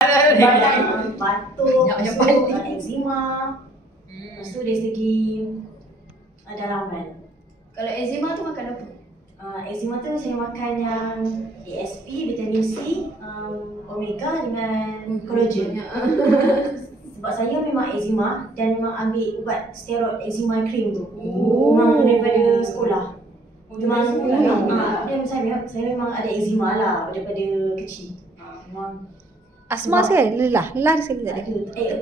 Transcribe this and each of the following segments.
Batuk, eczema. Lepas tu dari segi dalaman. Kalau eczema tu makan apa? Eczema tu saya makan yang ASP, vitamin C, omega dengan collagen. Sebab saya memang eczema dan memang ambil ubat steroid eczema cream tu. Memang daripada sekolah. Memang saya memang ada eczema lah daripada kecil. Memang Asma sekali? Lelah sekali tak ada?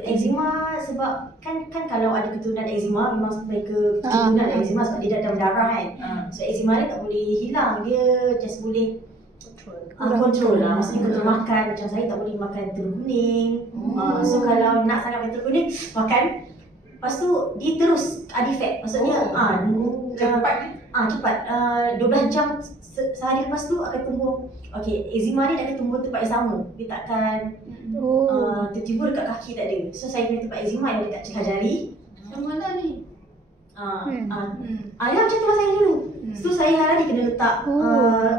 Eczema sebab kan kalau ada keturunan eczema memang mereka keturunan eczema sebab dia dah dalam darah kan. So eczema dia tak boleh hilang, dia just boleh kontrol lah. Maksudnya kontrol makan. Macam saya tak boleh makan telur kuning. So kalau nak sangat makan telur kuning, makan. Lepas tu dia terus ada efek. Maksudnya cepat 12 jam sehari lepas tu akan tumbuh. Eczema ni akan tumbuh tempat yang sama. Dia takkan tiba-tiba dekat kaki tak ada. So saya punya tempat eczema yang dekat celah jari. Yang mana ni? Ya macam tu lah saya dulu. So saya hari kena letak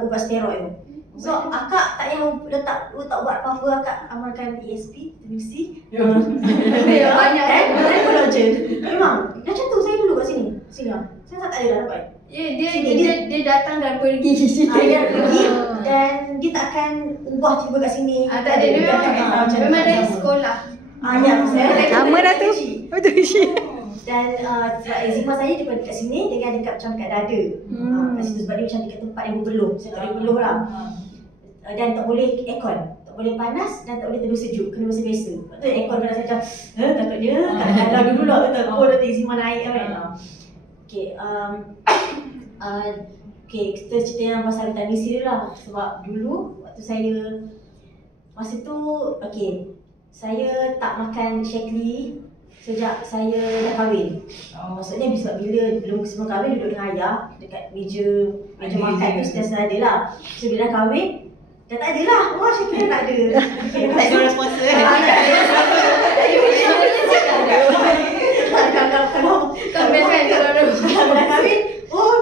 ubat steroid tu. So akak tak payah letak ubat apa-apa, akak amalkan ESP, vitamin C. Banyak kan? Collagen. Memang macam tu saya dulu kat sini. Saya tak ada dah dapat. Dia datang dan pergi. Dia pergi dan dia takkan ubah tiba kat sini. Tak ada, dia memang dari sekolah. Ya, saya Nama dah tu? Betul Ishi. Dan sebab eczema saya daripada dekat sini dengan macam dekat dada. Kat situ sebab dia macam dekat tempat yang berpeluh. Saya tak boleh peluh lah. Dan tak boleh aircon. Tak boleh panas dan tak boleh teduh sejuk. Kena biasa-biasa. Lepas tu aircon kena saya macam takutnya kadang-kadang dulu lah kata dah eczema naik kan. Kita cerita yang pasal vitamin C dulu lah. Sebab dulu waktu saya masa tu saya tak makan Shaklee sejak saya dah kahwin. Maksudnya sebab bila belum sebelum kahwin duduk dengan ayah dekat meja makan tu sentiasa ada lah. So bila dah kahwin dah tak ada lah. Shaklee dah tak ada. Tak ada orang sponsor. Kalau dah kahwin,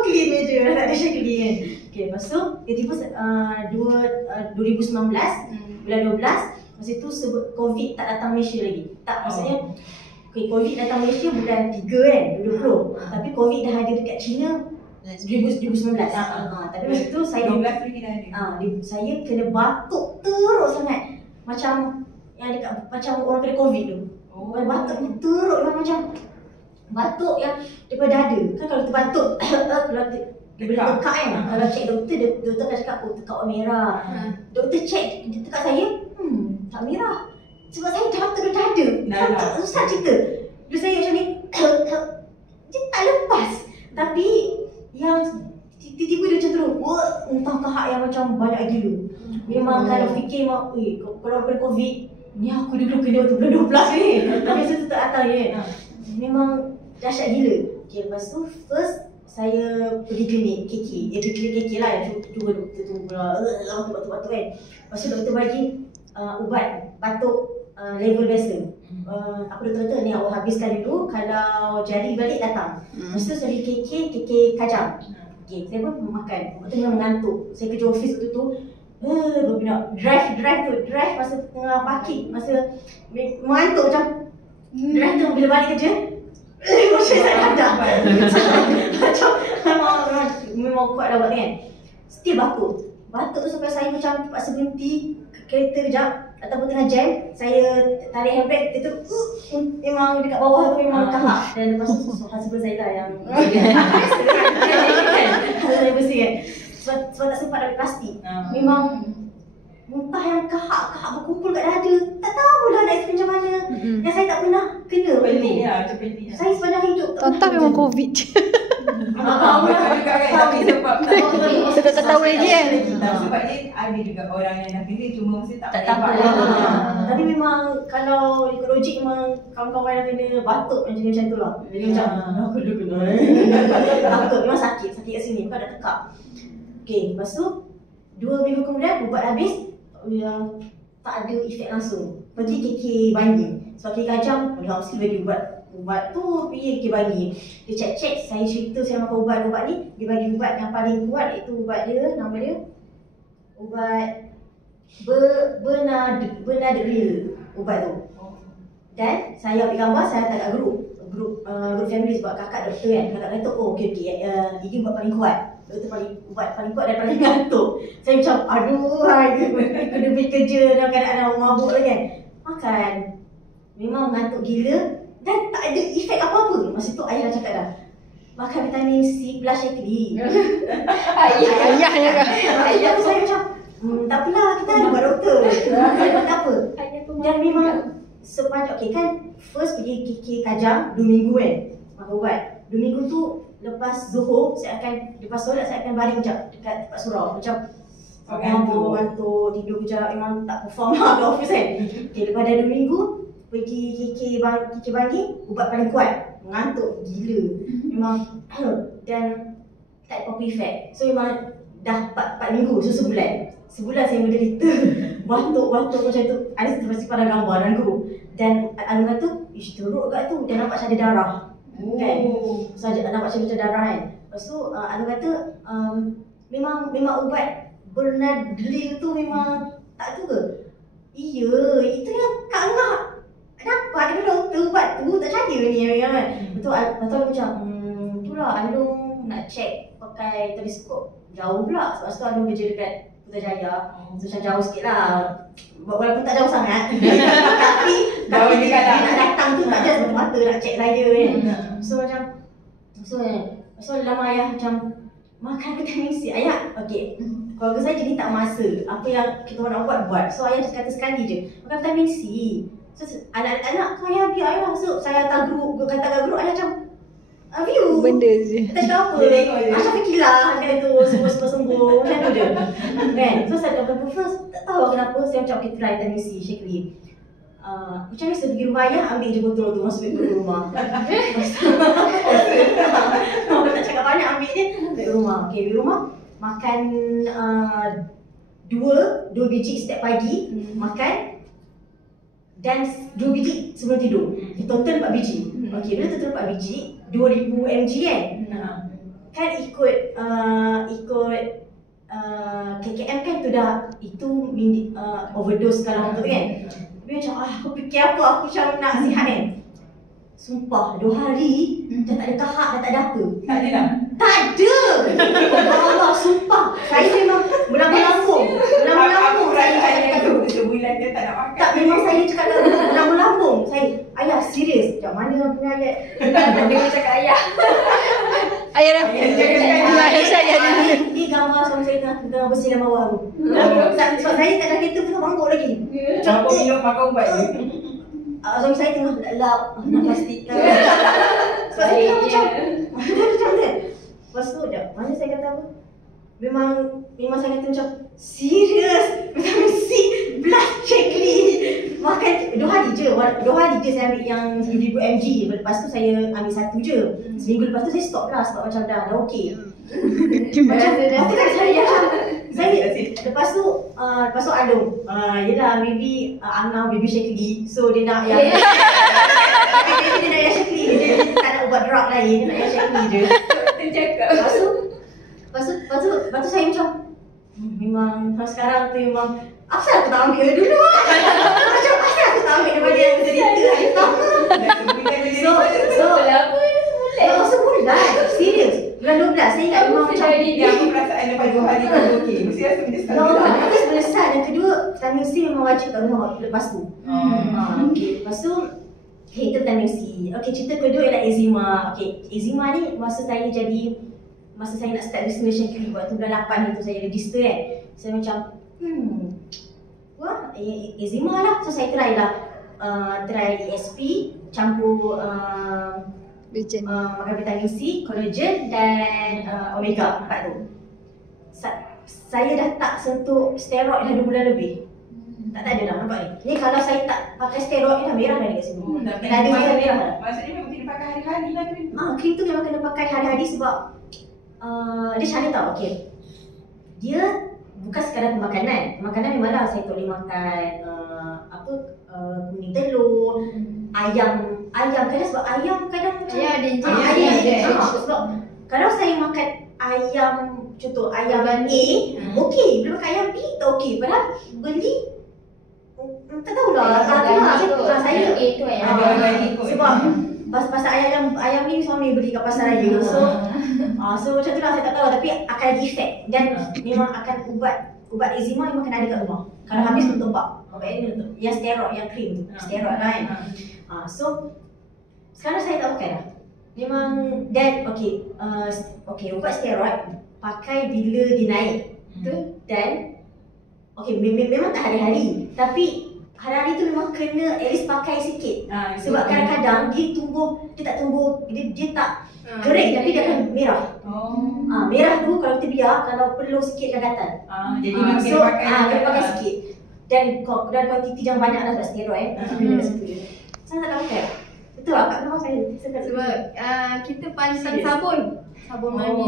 clean meja, tak ada Shaklee kan. Lepas tu tiba-tiba 2019 bulan 12, masa tu COVID tak datang Malaysia lagi. Tak, maksudnya COVID datang Malaysia bulan 3 kan, 2020. Tapi COVID dah ada dekat China 2019. Tapi masa tu saya 12 lagi dah ada. Saya kena batuk teruk sangat. Macam yang dekat macam orang kena COVID tu. Batuk ni teruk macam batuk yang daripada dada. Kan kalau terbatuk kalau dia tekak kan. Kalau cek doktor akan cakap tekak warna merah. Doktor cek tekak saya, tak merah. Sebab saya batuk dari dada. Tak susah cerita. Terus saya macam ni dia tak lepas. Tapi yang tiba-tiba dia macam terus entah kahak yang macam banyak gila. Memang kalau fikir kalau kena COVID ni aku dulu kena bulan 12 ni. Tapi saya tak datang je. Memang dahsyat gila. Lepas tu first saya pergi klinik KK. Dia pergi klinik KK lah yang cuba doktor tu batuk-batuk kan. Lepas tu doktor bagi ubat batuk level biasa. Apa doktor kata ni awak habiskan dulu, kalau jadi balik datang. Lepas tu saya pergi KK kajang. Saya pun makan. Lepas tu memang mengantuk. Saya kerja office waktu tu. Drive masa tengah parking. Masa mengantuk macam drive tu bila balik kerja. Macam saya dah macam memang kuat dah buat kan. Still batuk tu sampai saya macam terpaksa berhenti kereta kejap ataupun tengah jam. Saya tarik handbrake, dia tu memang dekat bawah tu memang kahak. Dan lepas tu husband saya lah yang saya bersih kan. Sebab tak sempat ambil plastik. Memang muntah yang kahak berkumpul kat dada. Tak tahulah nak explain macam mana. Yang saya tak pernah kena. Saya sepanjang hidup Tonton memang COVID. Tapi sebab Saya tak tahu lagi kan. Sebab dia ada juga orang yang dah kena cuma mesti tak tahu. Tapi memang kalau ekologik memang kawan-kawan yang kena batuk macam tu lah. Jadi macam aku dah kena. Takut memang sakit kat sini bukan dah tekak. Lepas tu 2 minggu kemudian ubat habis, tak ada efek langsung. Pergi KK Bangi. Sebab KK Kajang, mesti bagi ubat tu pergi KK Bangi. Dia cek saya cerita saya makan ubat ni. Dia bagi ubat yang paling kuat, iaitu ubat dia, nama dia ubat Benadryl ubat tu. Dan saya ambil gambar, saya letak kat grup family sebab kakak doktor kan. Kakak kata, oh okey, ini ubat paling kuat. Doktor ubat paling kuat dan paling ngantuk. Saya macam, aduh, kena pergi kerja dalam keadaan mabuk lagi kan. Makan, memang ngantuk gila dan tak ada efek apa-apa. Masa tu ayah dah cakap dah, makan vitamin C plus Shaklee. Ayahnya kan. Ayah tu saya macam, tak apalah, kita ada buat doktor. Saya tak apa. Dan memang sepanjang, okay kan, first pergi KK Kajang 2 minggu kan, makan ubat. 2 minggu tu lepas Zuhur, lepas solat saya akan baring sekejap dekat tempat surau. Macam ngantuk, tidur kejap, memang tak perform lah kat office kan. Okay, lepas dah 2 minggu, pergi KK Bangi, ubat paling kuat. Ngantuk gila. Memang dan tak ada apa-apa effect. So memang dah 4 minggu, so sebulan. Sebulan saya menderita batuk macam tu. Ada satu pasti pada gambar dalam grup. Dan Anu kata, ish teruk kat tu, dan nampak macam ada darah. Kan? So nampak macam darah kan. Lepas tu Anu kata, memang ubat Benadryl tu memang tak tu ke? Iya, itu yang Kak Angah dapat dari doktor ubat tu, tak percaya ni kan. Betul macam, itulah Alung nak check pakai teleskop jauh pula. Sebab tu Alung kerja dekat Putrajaya, macam jauh sikit lah. Walaupun tak jauh sangat. tapi dia nak datang tu tak ada mata nak check saya kan. So lama ayah macam makan vitamin C. Ayah, okey, keluarga saya jadi tak masa apa yang kita nak buat. So ayah kata sekali je, makan vitamin C. So anak-anak tu ayah biar ayah. So saya hantar grup, kata kat grup, ayah macam view Benda je. tak cakap apa. Macam fikirlah kan tu, sembuh macam tu je. Kan? So saya kata first, tak tahu kenapa saya macam okay try vitamin C, Shaklee. Macam biasa pergi rumah ayah, ambil je botol tu, masuk ke rumah. Tak cakap banyak, ambil je, ambil rumah. Okay, di rumah makan 2 biji setiap pagi, makan. Dan 2 biji sebelum tidur. Total 4 biji. Okey, bila total 4 biji, 2000 mg kan? Kan ikut KKM kan tu dah, itu overdose kalau tu kan. Dia macam, aku fikir apa, aku macam nak sihat kan. Sumpah, 2 hari dah tak ada kahak, dah tak ada apa. Tak ada dah? Tak ada! Allah, sumpah. Saya memang berlambung-lambung. Berlambung-lambung saya cakap tu. Sebulan dia tak nak makan. Tak, memang saya cakap tu berlambung-lambung. Saya, ayah serius. Macam mana aku punya ayat? Dia cakap ayah. Ayah dah. Ayah saya ada. Ni gambar suami saya tengah bersih dalam bawah tu. Sebab saya tak ada kereta, tengah mangkuk lagi. Campur minum makan ubat je. Suami saya tengah lap plastik. Sebab saya macam tu. Lepas tu, mana saya kata apa? Memang saya kata macam serius, vitamin C plus Shaklee. Makan 2 hari je. 2 hari je saya ambil yang 1000 mg. Lepas tu saya ambil 1 je. Seminggu lepas tu saya stop lah sebab macam dah okey. Macam tu kan saya lepas tu Alung. Yelah maybe Angah baby Shaklee. So dia nak yang dia nak yang Shaklee. Dia tak nak ubat drug lain. Dia nak yang Shaklee je. Lepas tu saya macam memang sekarang tu memang asal aku tak ambil dulu. Macam asal aku tak ambil daripada yang cerita hari pertama. Sebulan. Serius. Bulan 12 saya ingat memang macam Dia apa perasaan lepas 2 hari tu okey. Mesti rasa macam sekali. Itu selesai. Dan kedua, vitamin C memang wajib kat rumah lepas tu. Okay. Lepas tu itu vitamin C. Okay, cerita kedua ialah eczema. Okay, eczema ni masa saya nak start business Shaklee waktu bulan 8 itu saya register kan. Saya macam wah, eczema lah. So saya try lah. Try ESP campur makan vitamin C, collagen dan omega 4 tu. Saya dah tak sentuh steroid dah 2 bulan lebih. Tak ada dah, nampak ni. Ni kalau saya tak pakai steroid ni dah merah dah dekat sini. Dah ada merah dah. Maksudnya memang kena pakai hari-hari lah krim tu. Krim tu memang kena pakai hari-hari sebab dia macam mana tau, okay. Dia bukan sekadar pemakanan. Pemakanan memanglah saya tak boleh makan kuning telur, ayam kadang sebab ayam kadang macam Ayam ada injection. sebab kalau saya makan ayam contoh ayam A Hmm. okey, bila makan ayam B tak okey. Padahal beli tak tahulah. Saya itu ya. Ada orang ikut. sebab pasal ayam ni suami beli kat pasar raya. So macam tu lah, saya tak tahu tapi akan ada efek dan memang akan ubat eczema memang kena ada kat rumah. Kalau habis mentompak. Ubat ini untuk yang steroid, yang krim, steroid lah kan. So sekarang saya tak pakai dah. Memang dan okey ubat steroid pakai bila dia naik. Dan memang tak hari-hari, tapi hari-hari tu memang kena at least pakai sikit. Sebab kadang-kadang dia tak tumbuh, dia tak kering tapi dia akan merah. Merah tu kalau kita biar, kalau perlu sikit akan gatal. Jadi memang So kena pakai lah. sikit. Dan kuantiti yang banyak lah sebab steroid kena kat situ je. Saya tak pakai. Betul tak? Kat rumah saya. Sebab kita pasang Serius? sabun Oh. mandi